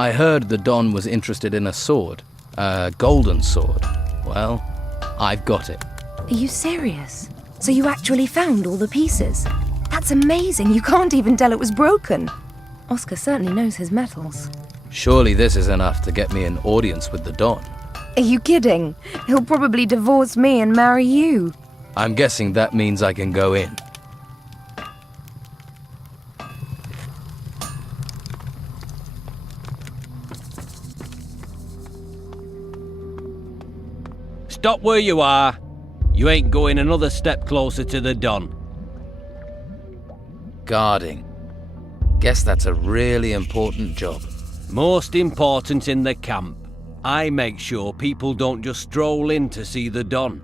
I heard the Don was interested in a sword. A golden sword. Well, I've got it. Are you serious? So you actually found all the pieces? That's amazing. You can't even tell it was broken. Oscar certainly knows his metals. Surely this is enough to get me an audience with the Don. Are you kidding? He'll probably divorce me and marry you. I'm guessing that means I can go in. Stop where you are. You ain't going another step closer to the Don. Guarding. Guess that's a really important job. Most important in the camp. I make sure people don't just stroll in to see the Don.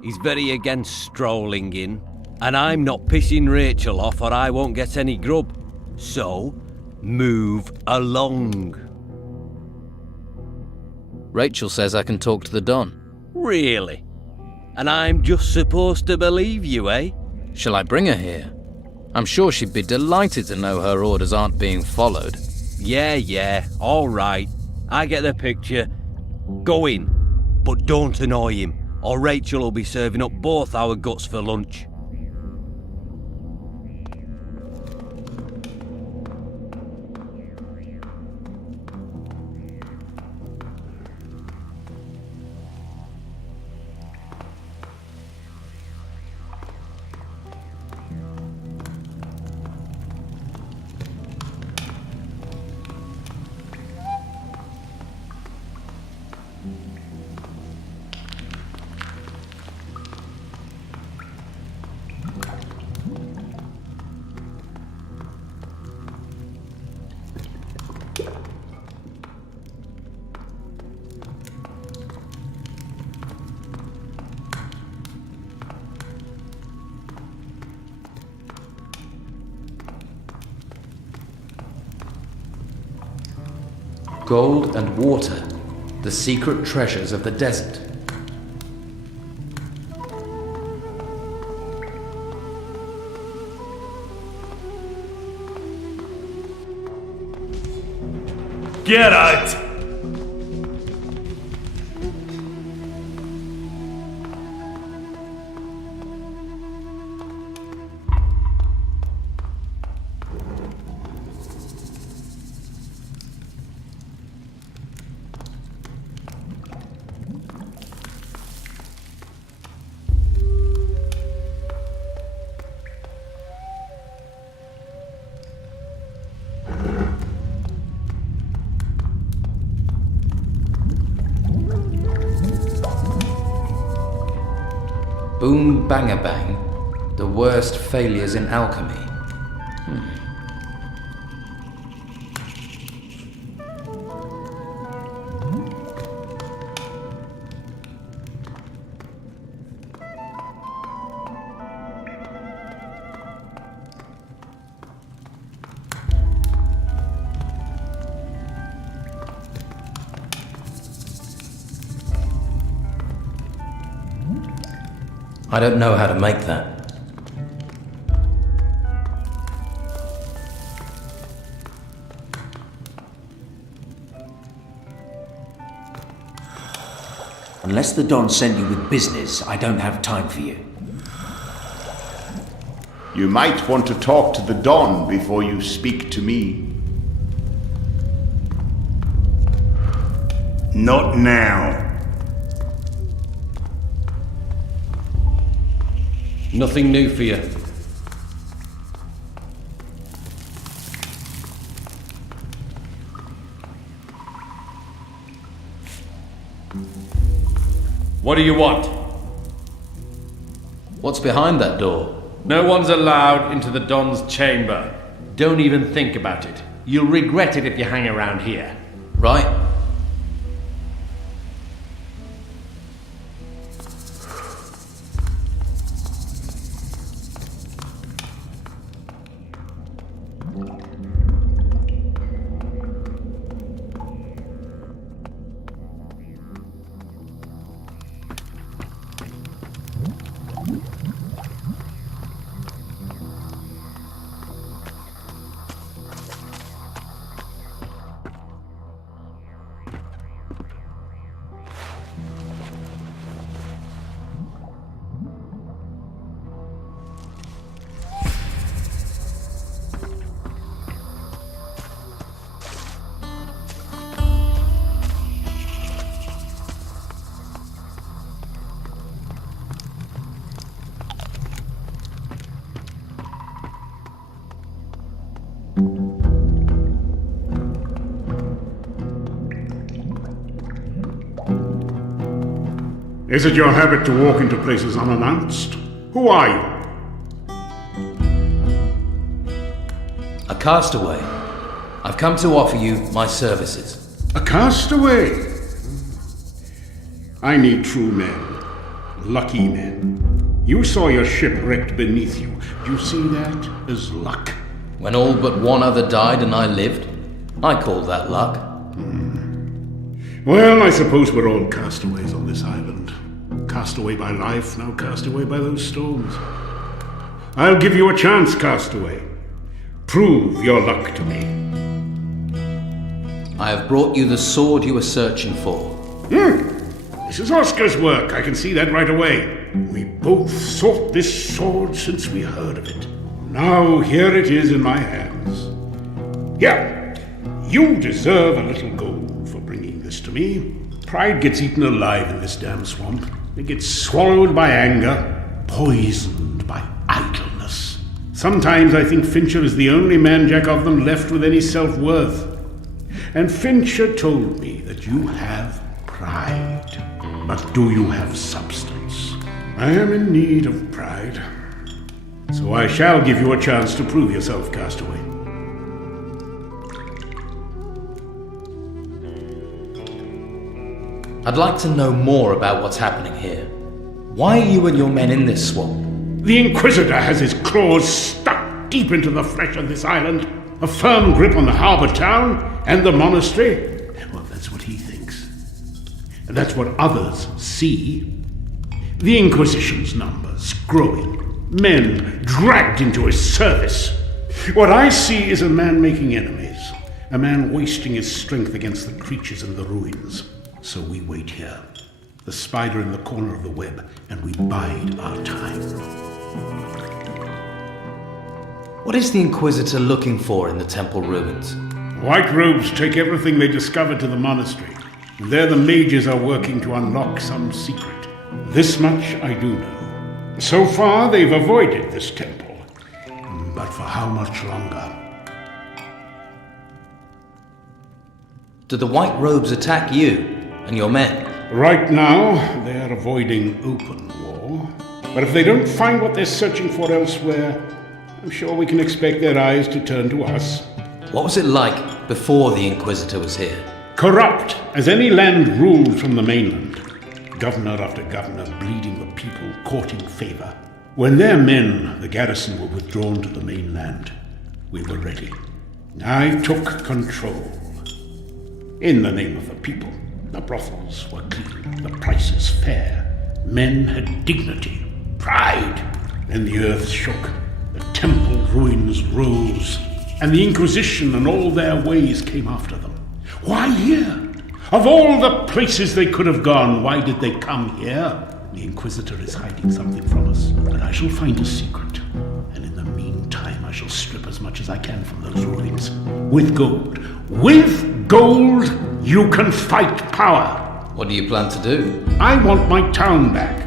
He's very against strolling in. And I'm not pissing Rachel off or I won't get any grub. So, move along. Rachel says I can talk to the Don. Really? And I'm just supposed to believe you, eh? Shall I bring her here? I'm sure she'd be delighted to know her orders aren't being followed. Yeah, all right. I get the picture. Go in, but don't annoy him, or Rachel will be serving up both our guts for lunch. Gold and water, the secret treasures of the desert. Get out! Boom Bangabang, the worst failures in alchemy. I don't know how to make that. Unless the Don sent you with business, I don't have time for you. You might want to talk to the Don before you speak to me. Not now. Nothing new for you. What do you want? What's behind that door? No one's allowed into the Don's chamber. Don't even think about it. You'll regret it if you hang around here. Right. Is it your habit to walk into places unannounced? Who are you? A castaway. I've come to offer you my services. A castaway? I need true men. Lucky men. You saw your ship wrecked beneath you. Do you see that as luck? When all but one other died and I lived, I call that luck. Well, I suppose we're all castaways on this island. Castaway by life, now castaway by those storms. I'll give you a chance, castaway. Prove your luck to me. I have brought you the sword you were searching for. This is Oscar's work. I can see that right away. We both sought this sword since we heard of it. Now here it is in my hands. Here, you deserve a little gold for bringing this to me. Pride gets eaten alive in this damn swamp. It gets swallowed by anger, poisoned by idleness. Sometimes I think Fincher is the only man-jack of them left with any self-worth. And Fincher told me that you have pride. But do you have substance? I am in need of pride. So I shall give you a chance to prove yourself, castaway. I'd like to know more about what's happening here. Why are you and your men in this swamp? The Inquisitor has his claws stuck deep into the flesh of this island, a firm grip on the harbor town and the monastery. Well, that's what he thinks. And that's what others see. The Inquisition's numbers growing, men dragged into his service. What I see is a man making enemies, a man wasting his strength against the creatures in the ruins. So we wait here, the spider in the corner of the web, and we bide our time. What is the Inquisitor looking for in the temple ruins? White robes take everything they discover to the monastery. There the mages are working to unlock some secret. This much I do know. So far they've avoided this temple. But for how much longer? Do the White Robes attack you and your men? Right now, they're avoiding open war. But if they don't find what they're searching for elsewhere, I'm sure we can expect their eyes to turn to us. What was it like before the Inquisitor was here? Corrupt as any land ruled from the mainland. Governor after governor bleeding the people, courting favor. When their men, the garrison, were withdrawn to the mainland, we were ready. I took control. In the name of the people. The brothels were clean, the prices fair. Men had dignity, pride. Then the earth shook, the temple ruins rose, and the Inquisition and all their ways came after them. Why here? Of all the places they could have gone, why did they come here? The Inquisitor is hiding something from us, but I shall find a secret. And in the meantime, I shall strip as much as I can from those ruins. With gold. With gold, you can fight power. What do you plan to do? I want my town back.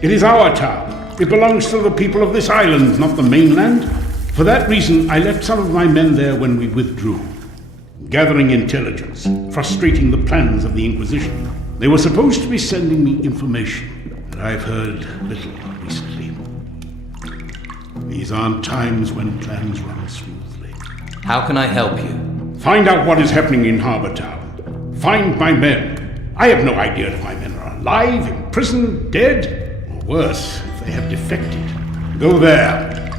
It is our town. It belongs to the people of this island, not the mainland. For that reason, I left some of my men there when we withdrew. Gathering intelligence, frustrating the plans of the Inquisition. They were supposed to be sending me information, but I've heard little recently. These aren't times when plans run smoothly. How can I help you? Find out what is happening in Harbor Town. Find my men. I have no idea if my men are alive, imprisoned, dead, or worse, if they have defected. Go there.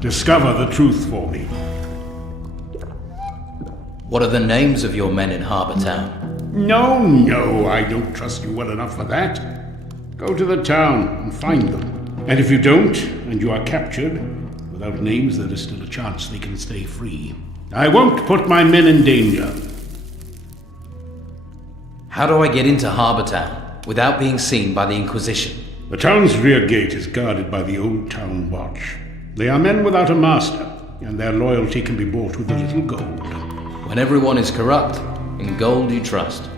Discover the truth for me. What are the names of your men in Harbor Town? No, I don't trust you well enough for that. Go to the town and find them. And if you don't, and you are captured, without names there is still a chance they can stay free. I won't put my men in danger. How do I get into Harbor Town without being seen by the Inquisition? The town's rear gate is guarded by the Old Town Watch. They are men without a master, and their loyalty can be bought with a little gold. When everyone is corrupt, in gold you trust.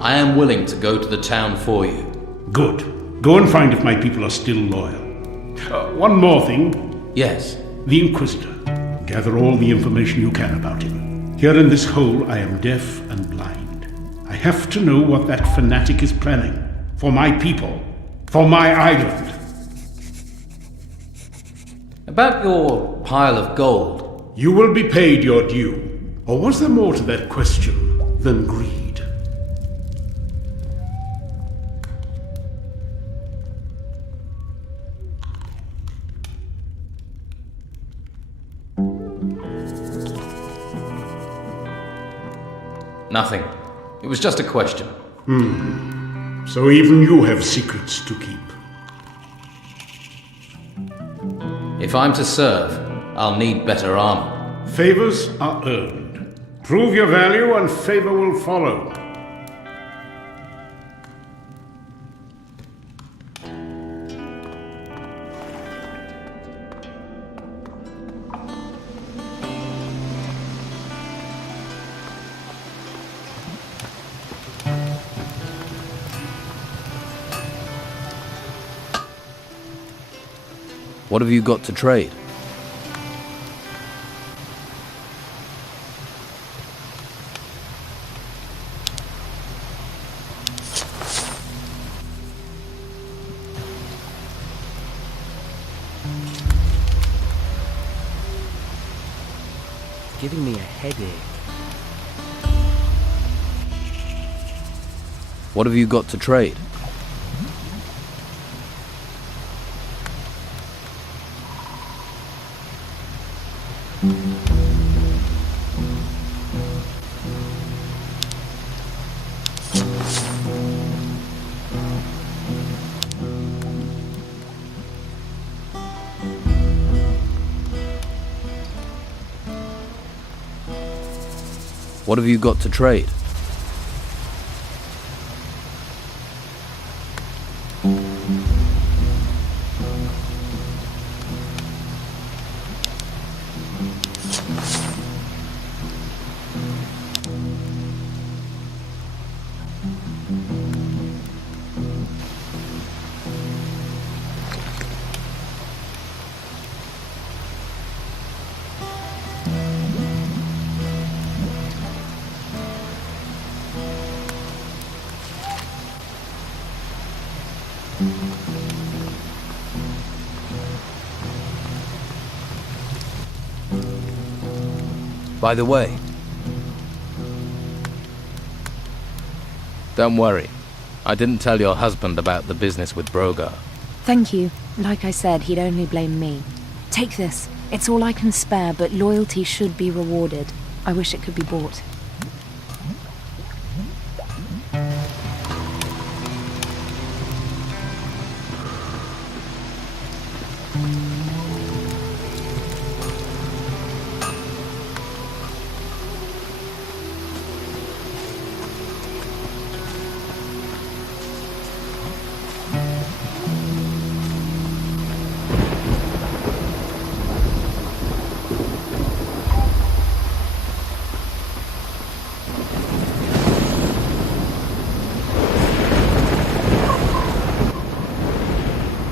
I am willing to go to the town for you. Good. Go and find if my people are still loyal. One more thing. Yes. The Inquisitor. Gather all the information you can about him. Here in this hole, I am deaf and blind. I have to know what that fanatic is planning. For my people. For my island. About your pile of gold. You will be paid your due. Or was there more to that question than greed? Nothing. It was just a question. So even you have secrets to keep. If I'm to serve, I'll need better armor. Favors are earned. Prove your value and favor will follow. What have you got to trade? Giving me a headache. What have you got to trade? What have you got to trade? By the way, don't worry. I didn't tell your husband about the business with Brogar. Thank you. Like I said, he'd only blame me. Take this. It's all I can spare, but loyalty should be rewarded. I wish it could be bought.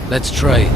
Let's trade.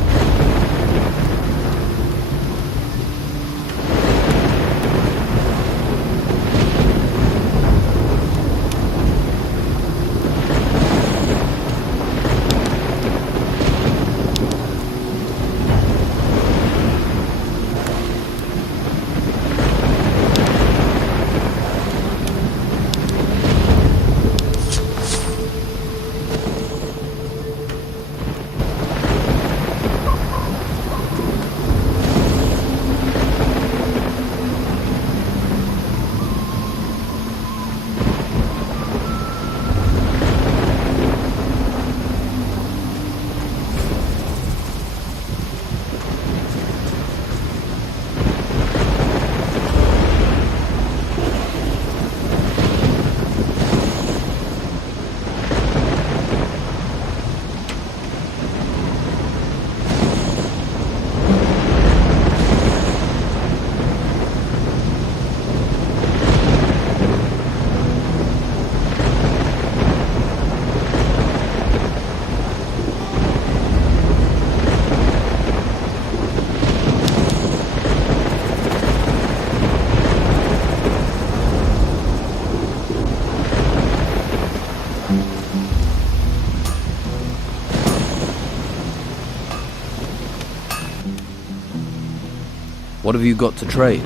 What have you got to trade?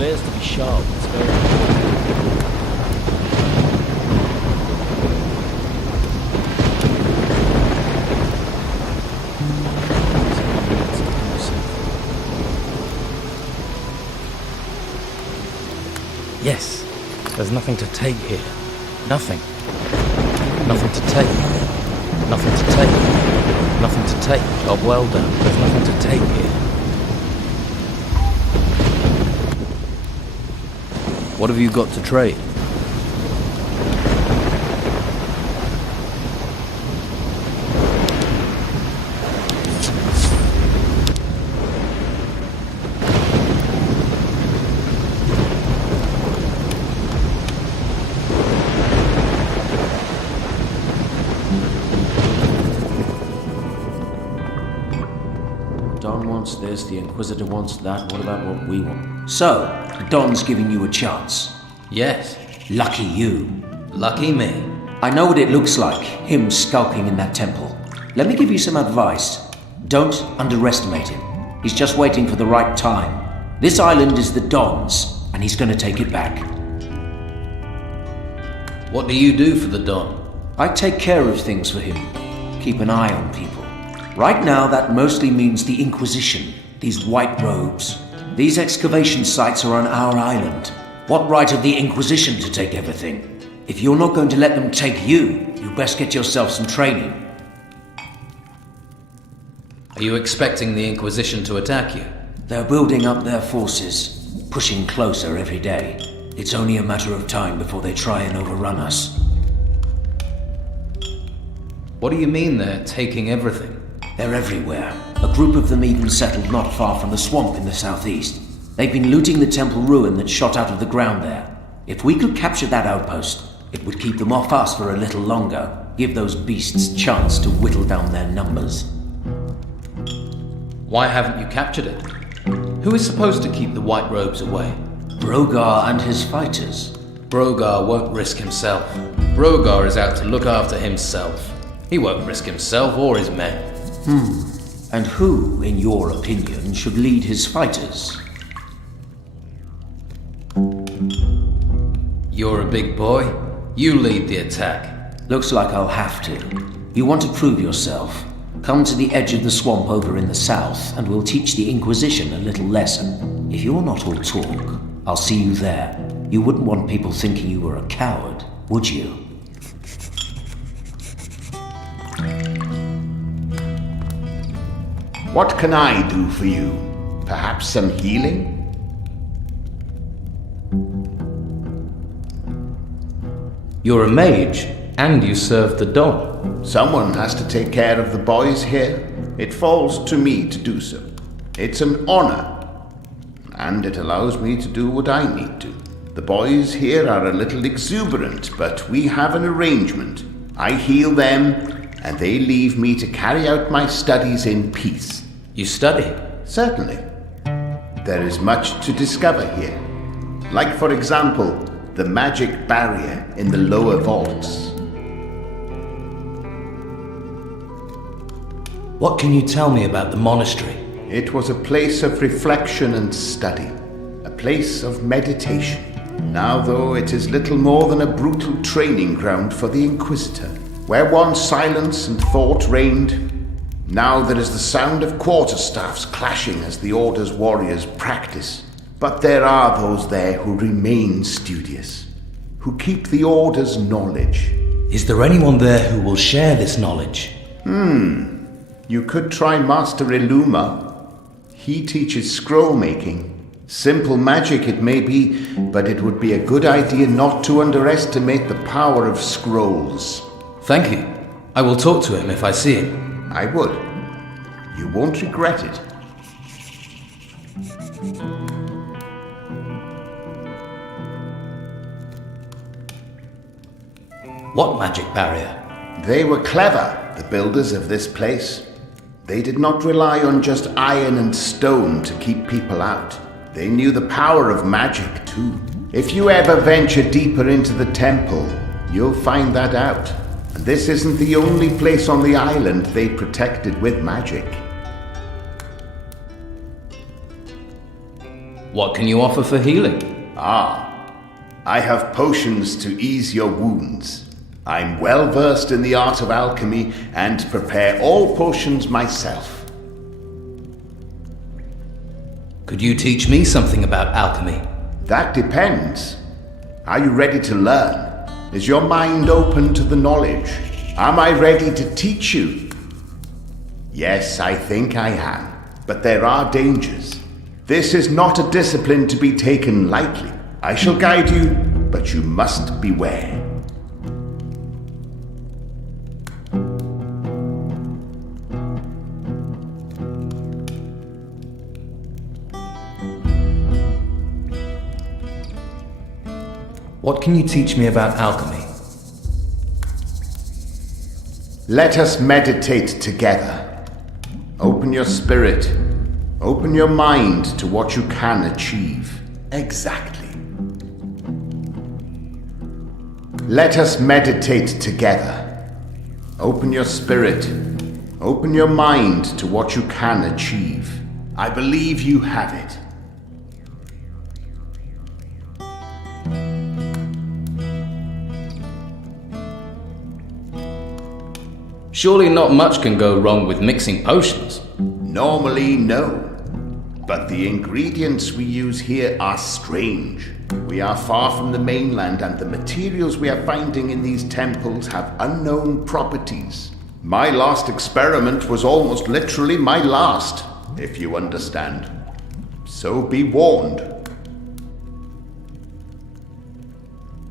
Appears to be sharp. It's very Yes. There's nothing to take here. Nothing. Nothing to take. Nothing to take. Nothing to take. Job well done. There's nothing to take here. What have you got to trade? Don wants this, the Inquisitor wants that. What about what we want? So, Don's giving you a chance. Yes. Lucky you. Lucky me. I know what it looks like, him skulking in that temple. Let me give you some advice. Don't underestimate him. He's just waiting for the right time. This island is the Don's, and he's going to take it back. What do you do for the Don? I take care of things for him. Keep an eye on people. Right now, that mostly means the Inquisition, these white robes. These excavation sites are on our island. What right have the Inquisition to take everything? If you're not going to let them take you, you best get yourself some training. Are you expecting the Inquisition to attack you? They're building up their forces, pushing closer every day. It's only a matter of time before they try and overrun us. What do you mean they're taking everything? They're everywhere. A group of them even settled not far from the swamp in the southeast. They've been looting the temple ruin that shot out of the ground there. If we could capture that outpost, it would keep them off us for a little longer, give those beasts chance to whittle down their numbers. Why haven't you captured it? Who is supposed to keep the white robes away? Brogar and his fighters. Brogar won't risk himself. Brogar is out to look after himself. He won't risk himself or his men. And who, in your opinion, should lead his fighters? You're a big boy. You lead the attack. Looks like I'll have to. You want to prove yourself? Come to the edge of the swamp over in the south, and we'll teach the Inquisition a little lesson. If you're not all talk, I'll see you there. You wouldn't want people thinking you were a coward, would you? What can I do for you? Perhaps some healing? You're a mage, and you serve the Don. Someone has to take care of the boys here. It falls to me to do so. It's an honor, and it allows me to do what I need to. The boys here are a little exuberant, but we have an arrangement. I heal them, and they leave me to carry out my studies in peace. You study? Certainly. There is much to discover here. Like, for example, the magic barrier in the lower vaults. What can you tell me about the monastery? It was a place of reflection and study, a place of meditation. Now, though, it is little more than a brutal training ground for the Inquisitor. Where once silence and thought reigned, now there is the sound of quarterstaffs clashing as the Order's warriors practice. But there are those there who remain studious, who keep the Order's knowledge. Is there anyone there who will share this knowledge? You could try Master Illuma. He teaches scroll making. Simple magic it may be, but it would be a good idea not to underestimate the power of scrolls. Thank you. I will talk to him if I see him. I would. You won't regret it. What magic barrier? They were clever, the builders of this place. They did not rely on just iron and stone to keep people out. They knew the power of magic too. If you ever venture deeper into the temple, you'll find that out. And this isn't the only place on the island they protected with magic. What can you offer for healing? I have potions to ease your wounds. I'm well versed in the art of alchemy and prepare all potions myself. Could you teach me something about alchemy? That depends. Are you ready to learn? Is your mind open to the knowledge? Am I ready to teach you? Yes, I think I am. But there are dangers. This is not a discipline to be taken lightly. I shall guide you, but you must beware. What can you teach me about alchemy? Let us meditate together. Open your spirit. Open your mind to what you can achieve. Exactly. Let us meditate together. Open your spirit. Open your mind to what you can achieve. I believe you have it. Surely not much can go wrong with mixing potions. Normally, no. But the ingredients we use here are strange. We are far from the mainland, and the materials we are finding in these temples have unknown properties. My last experiment was almost literally my last, if you understand. So be warned.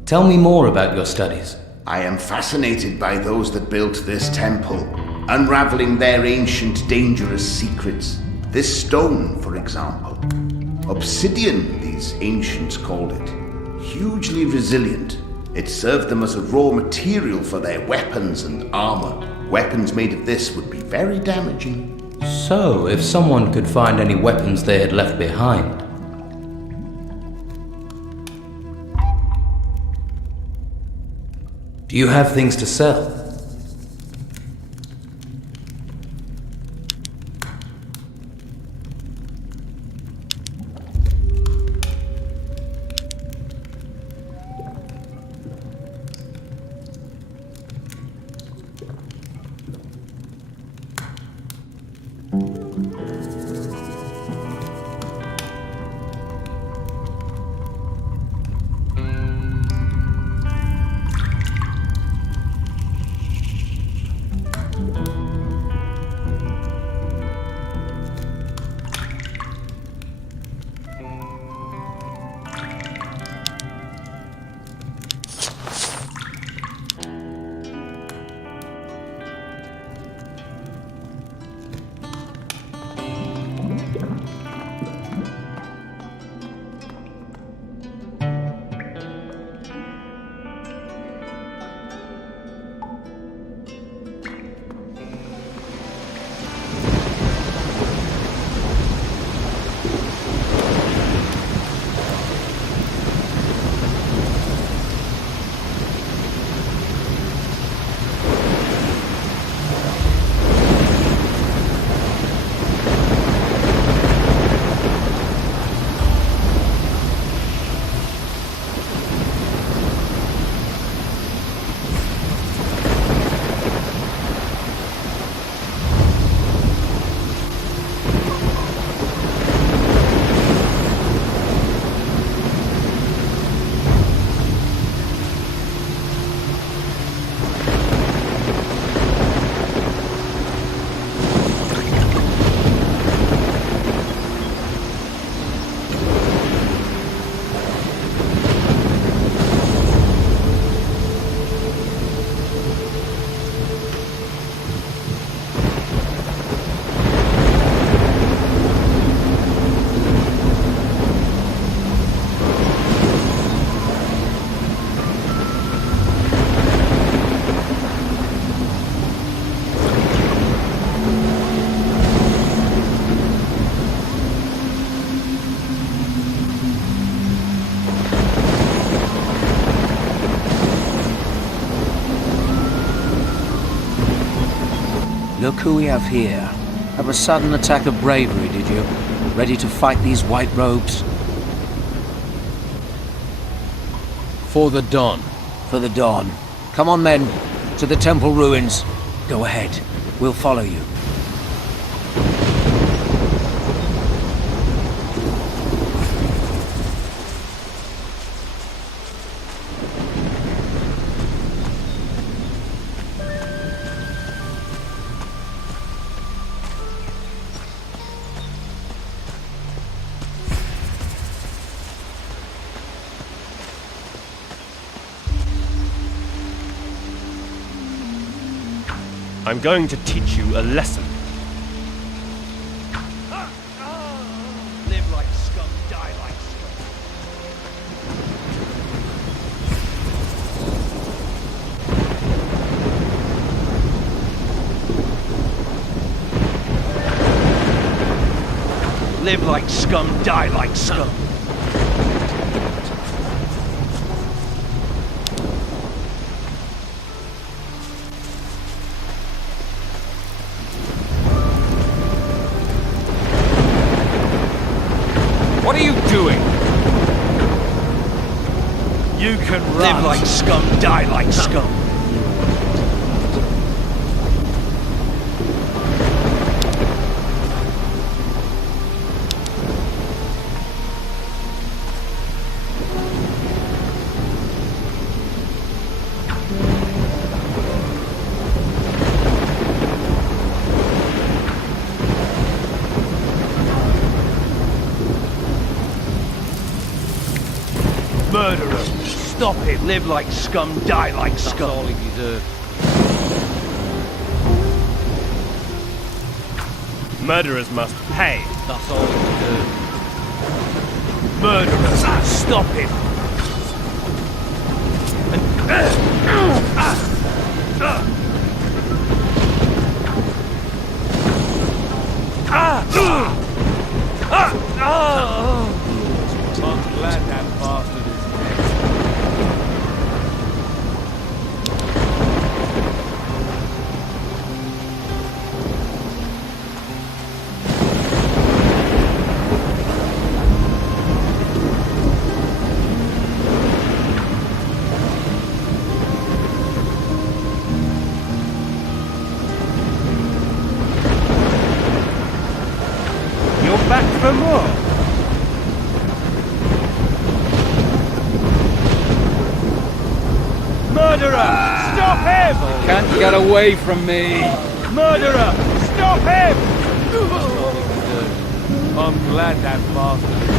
Tell me more about your studies. I am fascinated by those that built this temple, unraveling their ancient, dangerous secrets. This stone, for example. Obsidian, these ancients called it. Hugely resilient. It served them as a raw material for their weapons and armor. Weapons made of this would be very damaging. So, if someone could find any weapons they had left behind, do you have things to sell? who we have here. Have a sudden attack of bravery, did you? Ready to fight these white robes? For the Don. For the dawn. Come on, men. To the temple ruins. Go ahead. We'll follow you. I'm going to teach you a lesson. Live like scum, die like scum. Live like scum, die like scum. What are you doing? You can run. Live like scum, die like scum. Murderer! Stop him! Live like scum, die like scum! That's all he deserves. Murderers must pay. That's all he deserves. Murderers! Stop him! I'm glad that bastard is dead. You're back for more? Murderer! Stop him! Can't get away from me! Murderer! Stop him! That's all he deserves. I'm glad that bastard is dead.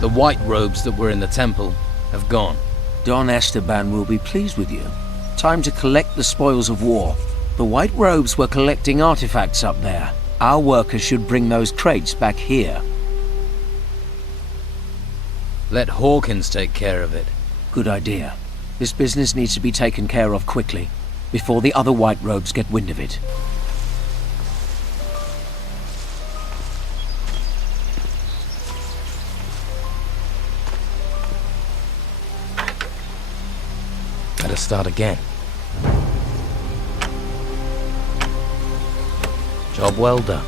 The white robes that were in the temple have gone. Don Esteban will be pleased with you. Time to collect the spoils of war. The white robes were collecting artifacts up there. Our workers should bring those crates back here. Let Hawkins take care of it. Good idea. This business needs to be taken care of quickly, before the other white robes get wind of it. Better start again. Job well done.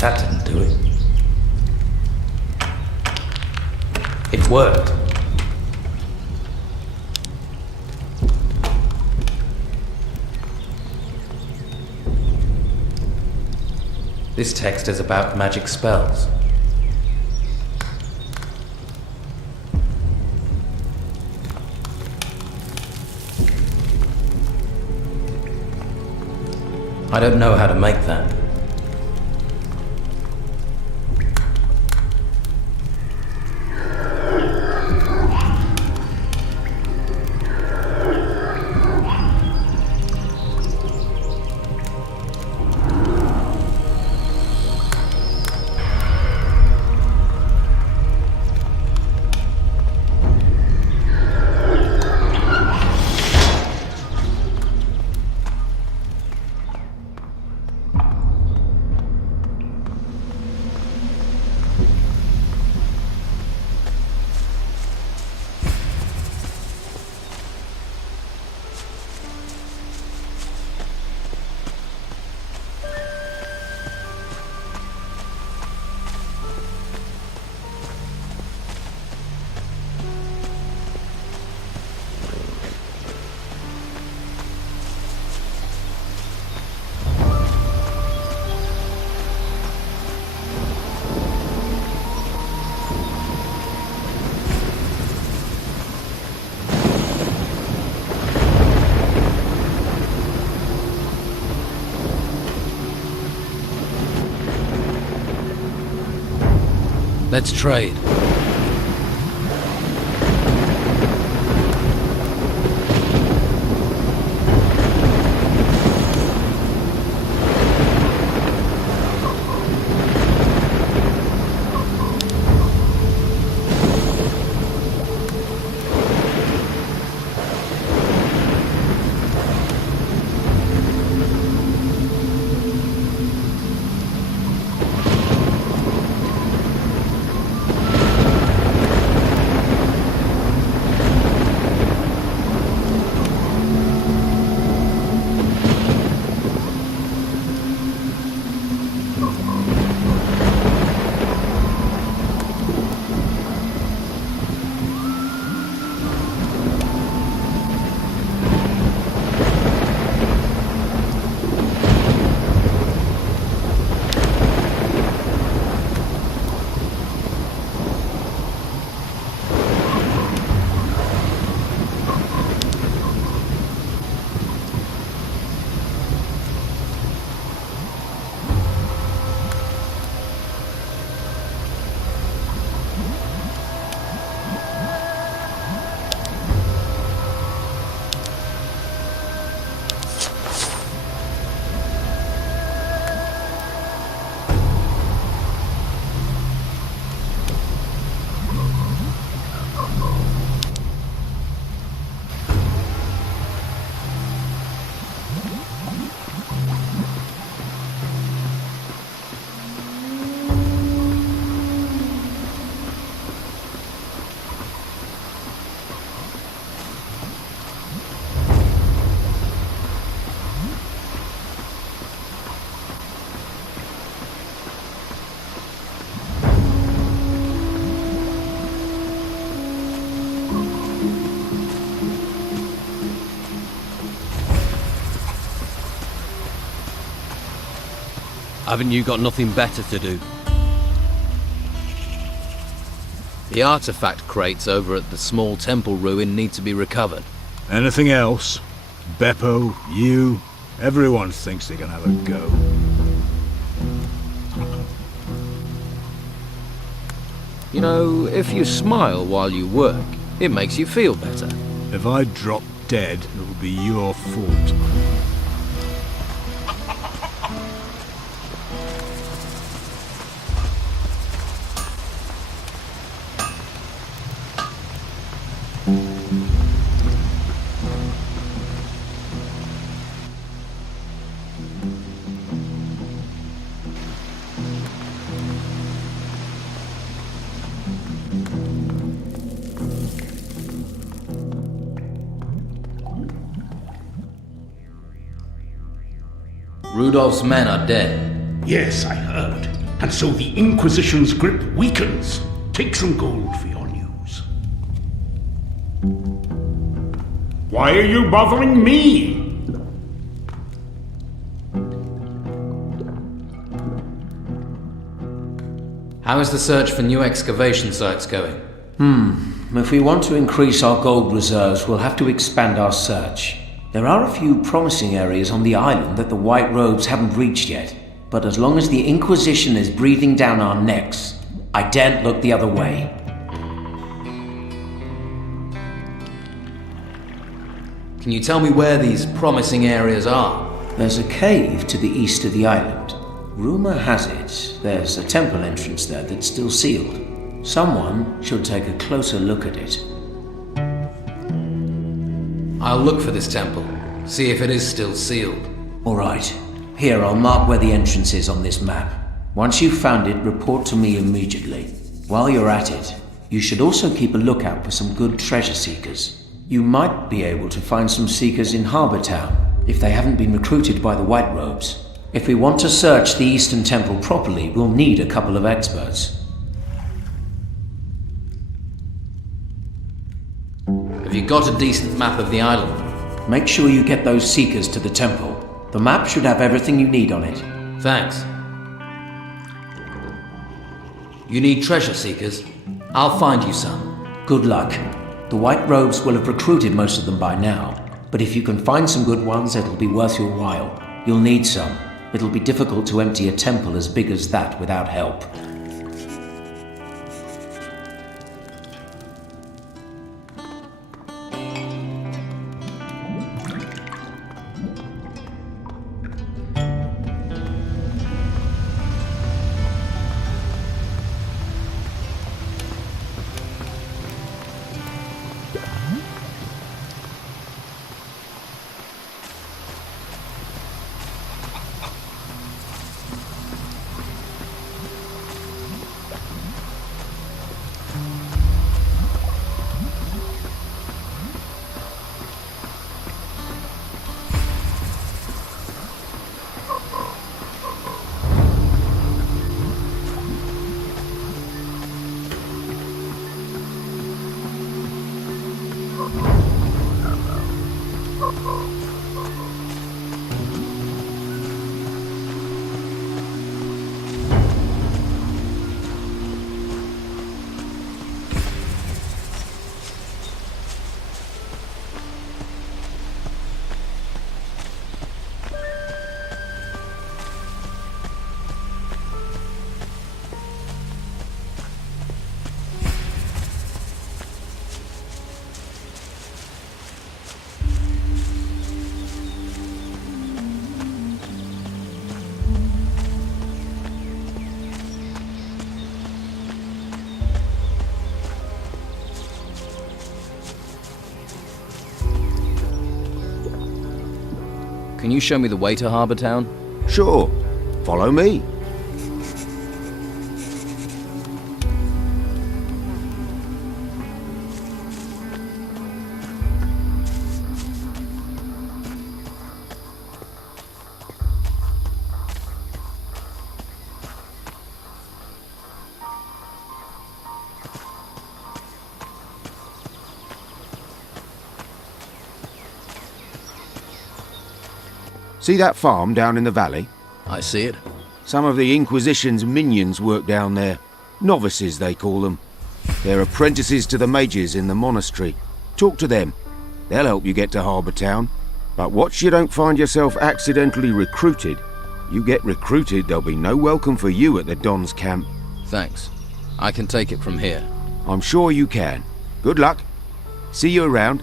That didn't do it. It worked. This text is about magic spells. I don't know how to make that. Let's trade. Haven't you got nothing better to do? The artifact crates over at the small temple ruin need to be recovered. Anything else? Beppo, you, everyone thinks they can have a go. You know, if you smile while you work, it makes you feel better. If I drop dead, it'll be your fault. Rudolph's men are dead. Yes, I heard. And so the Inquisition's grip weakens. Take some gold for your news. Why are you bothering me? How is the search for new excavation sites going? If we want to increase our gold reserves, we'll have to expand our search. There are a few promising areas on the island that the White Robes haven't reached yet. But as long as the Inquisition is breathing down our necks, I daren't look the other way. Can you tell me where these promising areas are? There's a cave to the east of the island. Rumor has it there's a temple entrance there that's still sealed. Someone should take a closer look at it. I'll look for this temple, see if it is still sealed. All right. Here, I'll mark where the entrance is on this map. Once you've found it, report to me immediately. While you're at it, you should also keep a lookout for some good treasure seekers. You might be able to find some seekers in Harbour Town, if they haven't been recruited by the White Robes. If we want to search the Eastern Temple properly, we'll need a couple of experts. Have you got a decent map of the island? Make sure you get those seekers to the temple. The map should have everything you need on it. Thanks. You need treasure seekers? I'll find you some. Good luck. The White Robes will have recruited most of them by now, but if you can find some good ones, it'll be worth your while. You'll need some. It'll be difficult to empty a temple as big as that without help. Can you show me the way to Harbour Town? Sure. Follow me. See that farm down in the valley? I see it. Some of the Inquisition's minions work down there. Novices, they call them. They're apprentices to the mages in the monastery. Talk to them. They'll help you get to Harbour Town. But watch you don't find yourself accidentally recruited. You get recruited, there'll be no welcome for you at the Don's camp. Thanks. I can take it from here. I'm sure you can. Good luck. See you around.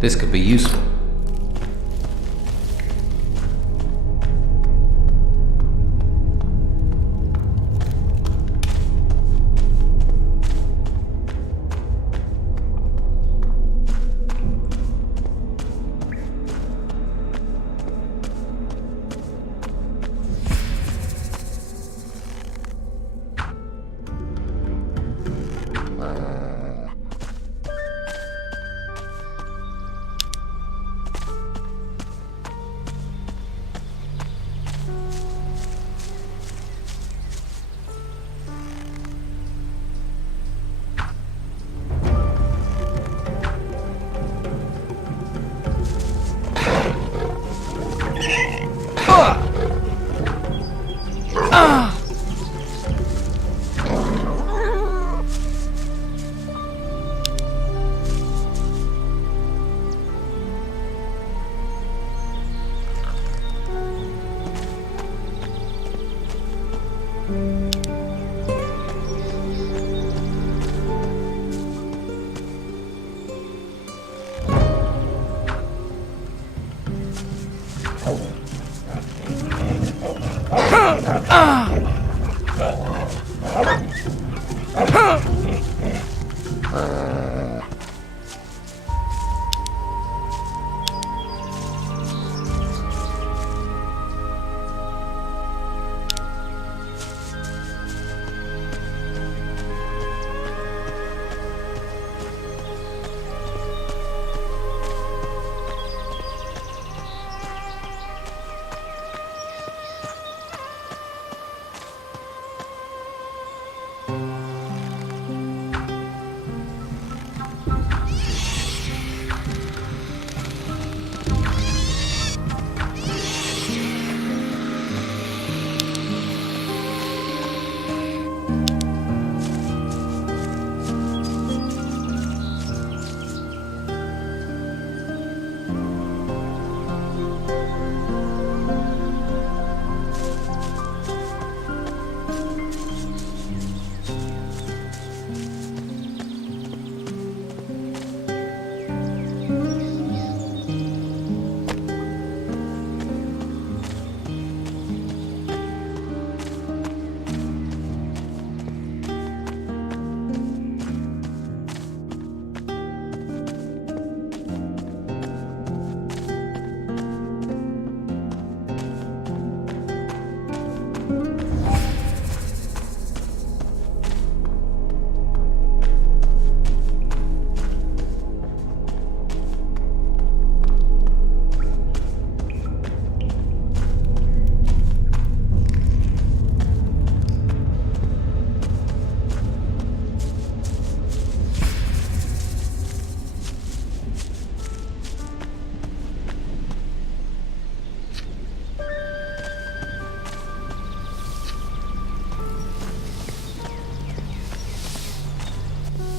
This could be useful.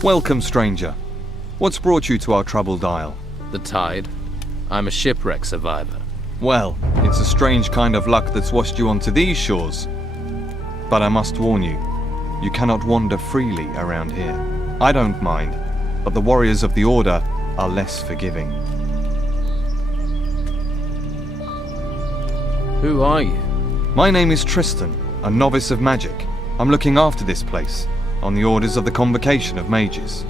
Welcome, stranger. What's brought you to our troubled isle? The tide. I'm a shipwreck survivor. Well, it's a strange kind of luck that's washed you onto these shores. But I must warn you, you cannot wander freely around here. I don't mind, but the warriors of the Order are less forgiving. Who are you? My name is Tristan, a novice of magic. I'm looking after this place, on the orders of the Convocation of Mages.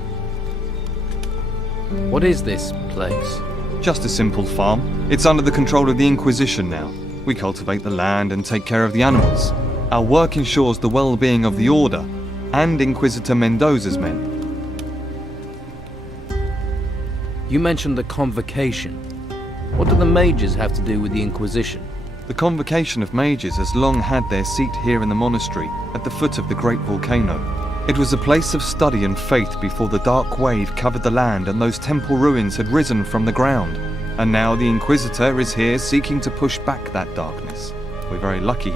What is this place? Just a simple farm. It's under the control of the Inquisition now. We cultivate the land and take care of the animals. Our work ensures the well-being of the Order and Inquisitor Mendoza's men. You mentioned the Convocation. What do the mages have to do with the Inquisition? The Convocation of Mages has long had their seat here in the monastery, at the foot of the great volcano. It was a place of study and faith before the dark wave covered the land and those temple ruins had risen from the ground. And now the Inquisitor is here seeking to push back that darkness. We're very lucky